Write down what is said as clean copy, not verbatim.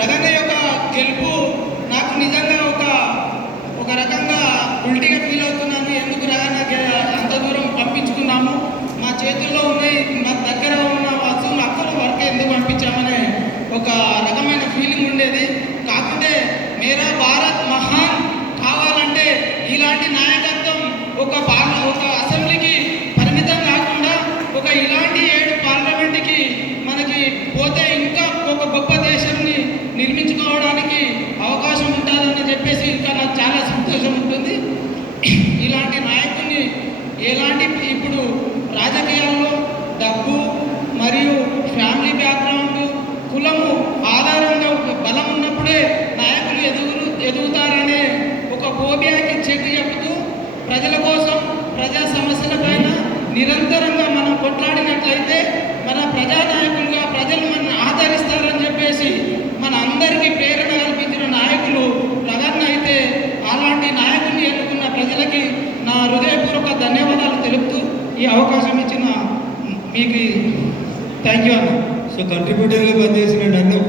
రగన్న యొక్క గెలుపు నాకు నిజంగా ఒక రకంగా ఉల్టీగా ఫీల్ అవుతున్నాను. ఎందుకు రగన్న అంత దూరం పంపించుకున్నాము, మా చేతుల్లో ఉన్నాయి, మా దగ్గర ఉన్న వస్తువులు అక్కడ వరకు ఎందుకు పంపించామనే ఒక రకమైన ఫీలింగ్ ఉండేది. కాకుంటే మేరా భారత్ మహాన్ కావాలంటే ఇలాంటి నాయకత్వం ఒక అసెంబ్లీకి పరిమితం కాకుండా ఇలాంటి 7 పార్లమెంట్కి మనకి పోతే ఇంకా ఒక గొప్ప దేశాన్ని నిర్మించుకోవడానికి అవకాశం ఉంటుందని చెప్పేసి ఇంకా నాకు చాలా సంతోషం ఉంటుంది. ఇలాంటి నాయకుడిని ఇప్పుడు రాజకీయాల్లో డబ్బు మరియు ఫ్యామిలీ బ్యాక్గ్రౌండ్, కులము ఆధారంగా బలం ఉన్నప్పుడే నాయకులు ఎదుగుతారనే ఒక ఫోబియాకి చెక్ చెబుతూ ప్రజల కోసం, ప్రజా సమస్యలపైన నిరంతరంగా మనం కొట్లాడినట్లయితే మన ప్రజానాయకులుగా ప్రజలు మనల్ని ఆదరిస్తారని చెప్పేసి మన అందరికీ ప్రేరణ కల్పించిన నాయకులు రగన్న అయితే, అలాంటి నాయకుడిని ఎన్నుకున్న ప్రజలకి నా హృదయపూర్వక ధన్యవాదాలు తెలుపుతూ ఈ అవకాశం ఇచ్చిన మీకు థ్యాంక్ యూ అన్న. సో కంట్రిబ్యూటర్గా పనిచేసిన నన్ను